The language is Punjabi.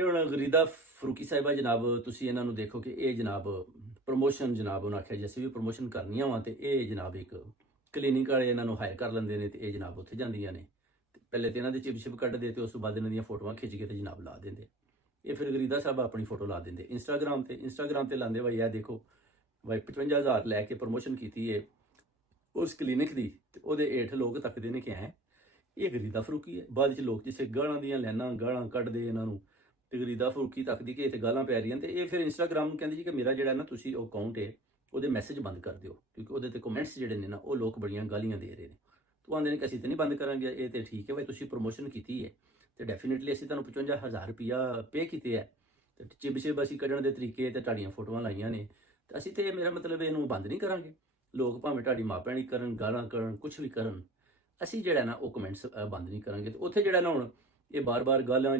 ਇਹ ਹੁਣ ਗੁਰੀਦਾ ਫਰੂਕੀ ਸਾਹਿਬਾ ਜਨਾਬ, ਤੁਸੀਂ ਇਹਨਾਂ ਨੂੰ ਦੇਖੋ ਕਿ ਇਹ ਜਨਾਬ ਪ੍ਰਮੋਸ਼ਨ, ਜਨਾਬ ਉਹਨਾਂ ਆਖਿਆ ਜੀ ਅਸੀਂ ਵੀ ਪ੍ਰਮੋਸ਼ਨ ਕਰਨੀਆਂ ਵਾ, ਤੇ ਇਹ ਜਨਾਬ ਇੱਕ ਕਲੀਨਿਕ ਵਾਲੇ ਇਹਨਾਂ ਨੂੰ ਹਾਇਰ ਕਰ ਲੈਂਦੇ ਨੇ, ਤੇ ਇਹ ਜਨਾਬ ਉੱਥੇ ਜਾਂਦੀਆਂ ਨੇ। ਤੇ ਪਹਿਲੇ ਤੇ ਇਹਨਾਂ ਦੇ ਚਿਪ ਕੱਢਦੇ, ਤੇ ਉਸ ਤੋਂ ਬਾਅਦ ਇਹਨਾਂ ਦੀਆਂ ਫੋਟੋਆਂ ਖਿੱਚ ਕੇ ਤੇ ਜਨਾਬ ਲਾ ਦਿੰਦੇ। ਇਹ ਫਿਰ ਗੁਰੀਦਾ ਸਾਹਿਬ ਆਪਣੀ ਫੋਟੋ ਲਾ ਦਿੰਦੇ ਇੰਸਟਾਗ੍ਰਾਮ ਤੇ ਲਾਉਂਦੇ, ਭਾਈ ਇਹ ਦੇਖੋ ਭਾਈ 55,000 ਲੈ ਕੇ ਪ੍ਰਮੋਸ਼ਨ ਕੀਤੀ ਹੈ ਉਸ ਕਲੀਨਿਕ ਦੀ, ਤੇ ਉਹਦੇ ਹੇਠ ਲੋਕ ਤੱਕਦੇ ਨੇ ਕਿ ਹੈ ਇਹ ਗੁਰੀਦਾ ਫਰੂਕੀ ਹੈ। ਬਾਅਦ ਵਿੱਚ ਲੋਕ ਜਿਸੇ ਗਾਲਾਂ ਦੀਆਂ ਲੈਣਾ, ਗਾਲਾਂ ਕੱਢਦੇ ਇਹਨਾਂ ਨੂੰ, ਤੇ ਗੁਰੀਦਾ ਫਰੂਕੀ ਤੱਕਦੀ ਕਿ ਇਹ ਤੇ ਗਾਲਾਂ ਪੈ ਰਹੀਆਂ, ਤੇ ਇਹ ਫਿਰ ਇੰਸਟਾਗ੍ਰਾਮ ਨੂੰ ਕਹਿੰਦੀ ਜੀ ਕਿ ਮੇਰਾ ਜਿਹੜਾ ਨਾ ਤੁਸੀਂ ਉਹ ਅਕਾਊਂਟ ਹੈ ਉਹਦੇ ਮੈਸੇਜ ਬੰਦ ਕਰ ਦਿਓ, ਕਿਉਂਕਿ ਉਹਦੇ ਤੇ ਕਮੈਂਟਸ ਜਿਹੜੇ ਨੇ ਨਾ ਉਹ ਲੋਕ ਬੜੀਆਂ ਗਾਲੀਆਂ ਦੇ ਰਹੇ ਨੇ। ਤੂੰ ਆਂਦੇ ਨੇ ਕਿ ਅਸੀਂ ਤੇ ਨਹੀਂ ਬੰਦ ਕਰਾਂਗੇ, ਇਹ ਤੇ ਠੀਕ ਹੈ ਭਾਈ ਤੁਸੀਂ ਪ੍ਰਮੋਸ਼ਨ ਕੀਤੀ ਹੈ ਤੇ ਡੈਫੀਨੇਟਲੀ ਅਸੀਂ ਤੁਹਾਨੂੰ 55,000 ਰੁਪਇਆ ਪੇ ਕੀਤੇ ਹੈ, ਤੇ ਚਿਬ ਅਸੀਂ ਕੱਢਣ ਦੇ ਤਰੀਕੇ ਤੇ ਤੁਹਾਡੀਆਂ ਫੋਟੋਆਂ ਲਾਈਆਂ ਨੇ, ਤੇ ਅਸੀਂ ਤੇ ਮੇਰਾ ਮਤਲਬ ਇਹਨੂੰ ਬੰਦ ਨਹੀਂ ਕਰਾਂਗੇ। ਲੋਕ ਭਾਵੇਂ ਤੁਹਾਡੀ ਮਾਂ ਭੈਣੀ ਕਰਨ, ਗਾਲਾਂ ਕਰਨ, ਕੁਛ ਵੀ ਕਰਨ, ਅਸੀਂ ਜਿਹੜਾ ਨਾ ਉਹ ਕਮੈਂਟਸ ਬੰਦ ਨਹੀਂ ਕਰਾਂਗੇ। ਤੇ ਉੱਥੇ ਜਿਹੜਾ ਨਾ ਹੁਣ ਇਹ ਬਾਰ-ਬਾਰ ਗਾਲਾਂ